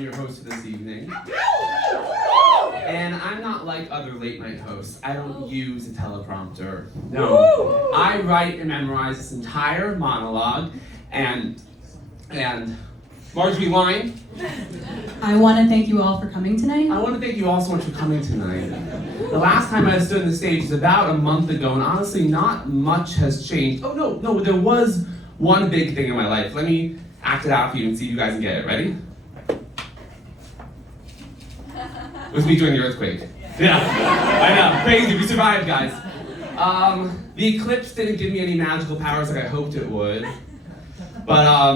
I'm your host for this evening. And I'm not like other late night hosts. I don't use a teleprompter. No. I write and memorize this entire monologue and Marjorie Wine. I want to thank you all for coming tonight. I want to thank you all so much for coming tonight. The last time I stood on the stage was about a month ago, and honestly, not much has changed. Oh, no, there was one big thing in my life. Let me act it out for you and see if you guys can get it. Ready? It was me during the earthquake. Yeah, I know, crazy, we survived, guys. The eclipse didn't give me any magical powers like I hoped it would. But,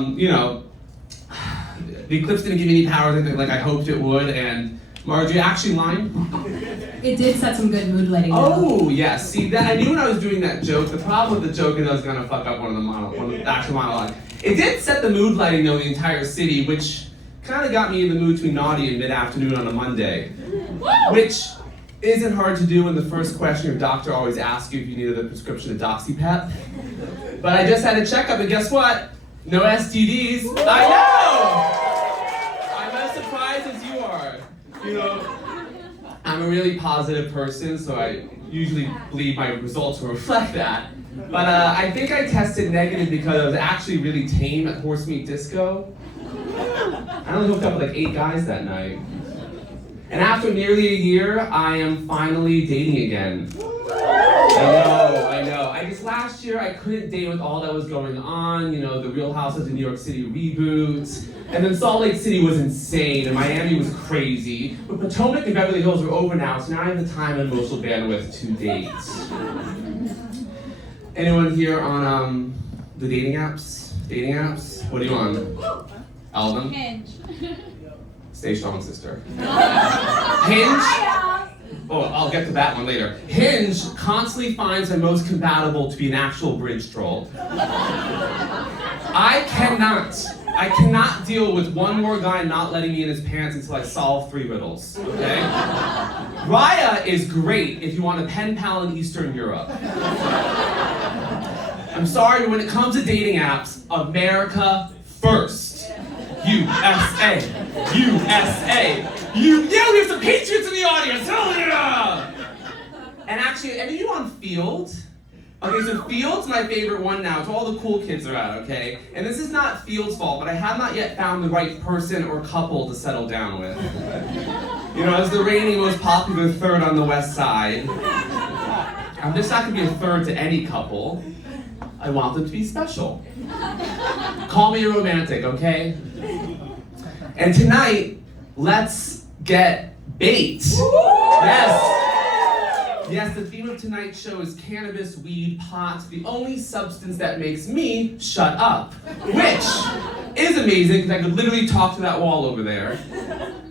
the eclipse didn't give me any powers like I hoped it would, and Marjorie, actually lying? It did set some good mood lighting. Oh, yes. See, that I knew when I was doing that joke, the problem with the joke is I was going to fuck up one of the actual monologue. It did set the mood lighting, though, the entire city, which kind of got me in the mood to be naughty in mid-afternoon on a Monday. Which isn't hard to do when the first question your doctor always asks you if you needed a prescription of Doxypep. But I just had a checkup, and guess what? No STDs. I know! I'm as surprised as you are. You know, I'm a really positive person, so I usually believe my results will reflect that. But I think I tested negative because I was actually really tame at Horse Meat Disco. I only hooked up with like 8 guys that night. And after nearly a year, I am finally dating again. I know. I guess last year I couldn't date with all that was going on, the Real Housewives of New York City reboot. And then Salt Lake City was insane, and Miami was crazy. But Potomac and Beverly Hills are over now, so now I have the time and emotional bandwidth to date. Anyone here on the dating apps? Dating apps? What are you on? All of them? Hinge. Stay strong, sister. Hinge? Oh, I'll get to that one later. Hinge constantly finds my most compatible to be an actual bridge troll. I cannot deal with one more guy not letting me in his pants until I solve 3 riddles, okay? Raya is great if you want a pen pal in Eastern Europe. I'm sorry, but when it comes to dating apps, America first. USA! USA! Yeah, we have some patriots in the audience! Hell yeah! And actually, any of you on Field? Okay, so Field's my favorite one now. It's all the cool kids are at, okay? And this is not Field's fault, but I have not yet found the right person or couple to settle down with. As the reigning most popular third on the West Side, I'm just not gonna be a third to any couple. I want them to be special. Call me a romantic, okay? And tonight, let's get baked. Yes, the theme of tonight's show is cannabis, weed, pot, the only substance that makes me shut up. Which is amazing, because I could literally talk to that wall over there.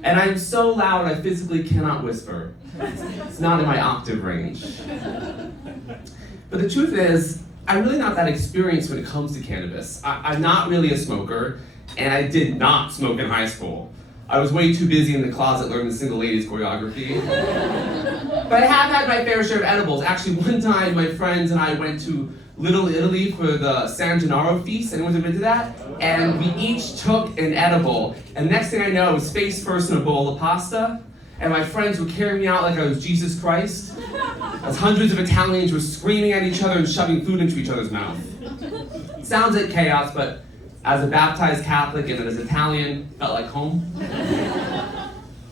And I'm so loud I physically cannot whisper. It's not in my octave range. But the truth is, I'm really not that experienced when it comes to cannabis. I'm not really a smoker, and I did not smoke in high school. I was way too busy in the closet learning the single ladies choreography. But I have had my fair share of edibles. Actually, one time my friends and I went to Little Italy for the San Gennaro feast. Anyone's ever been to that? And we each took an edible. And next thing I know, I was face first in a bowl of pasta. And my friends were carrying me out like I was Jesus Christ, as hundreds of Italians were screaming at each other and shoving food into each other's mouth. Sounds like chaos, but as a baptized Catholic and as Italian, felt like home.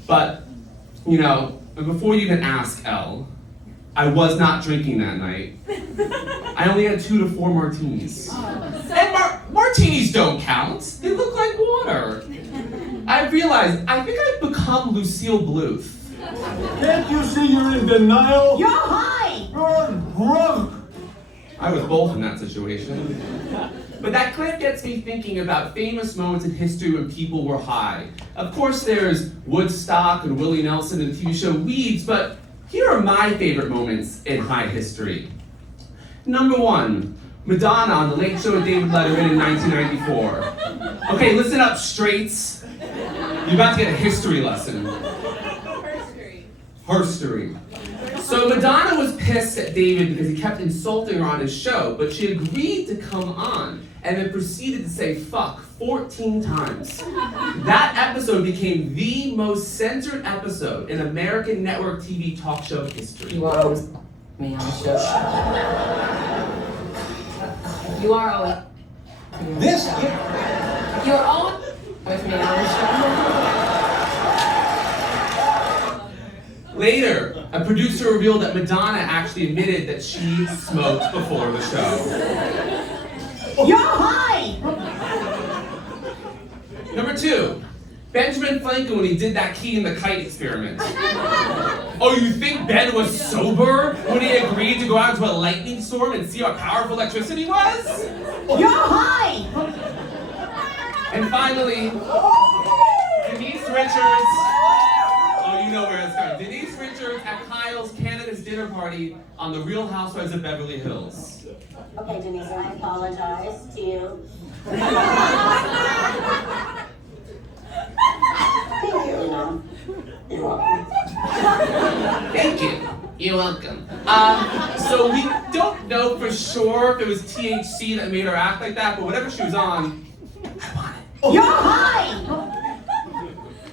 But, before you even ask, Elle, I was not drinking that night. I only had 2 to 4 martinis. And martinis don't count. They look like water. I realized, I think I've become Lucille Bluth. Can't you see you're in denial? You're high! You're drunk! I was both in that situation. But that clip gets me thinking about famous moments in history when people were high. Of course there's Woodstock and Willie Nelson and the TV show Weeds, but here are my favorite moments in high history. Number 1, Madonna on The Late Show with David Letterman in 1994. Okay, listen up, straights. You're about to get a history lesson. Herstory. So Madonna was pissed at David because he kept insulting her on his show, but she agreed to come on and then proceeded to say fuck 14 times. That episode became the most censored episode in American network TV talk show history. You are always me on the show. You are always This You are always with me on the show. Later, a producer revealed that Madonna actually admitted that she smoked before the show. You're high! Number 2, Benjamin Franklin when he did that key in the kite experiment. Oh, you think Ben was sober when he agreed to go out into a lightning storm and see how powerful electricity was? You're high! And finally, Denise Richards. Oh, you know where it's going. Denise Richards at Kyle's cannabis dinner party on the Real Housewives of Beverly Hills. Okay, Denise, I apologize to you. Thank you. You're welcome. Thank you. You're welcome. So we don't know for sure if it was THC that made her act like that, but whatever she was on, I want it. You're high!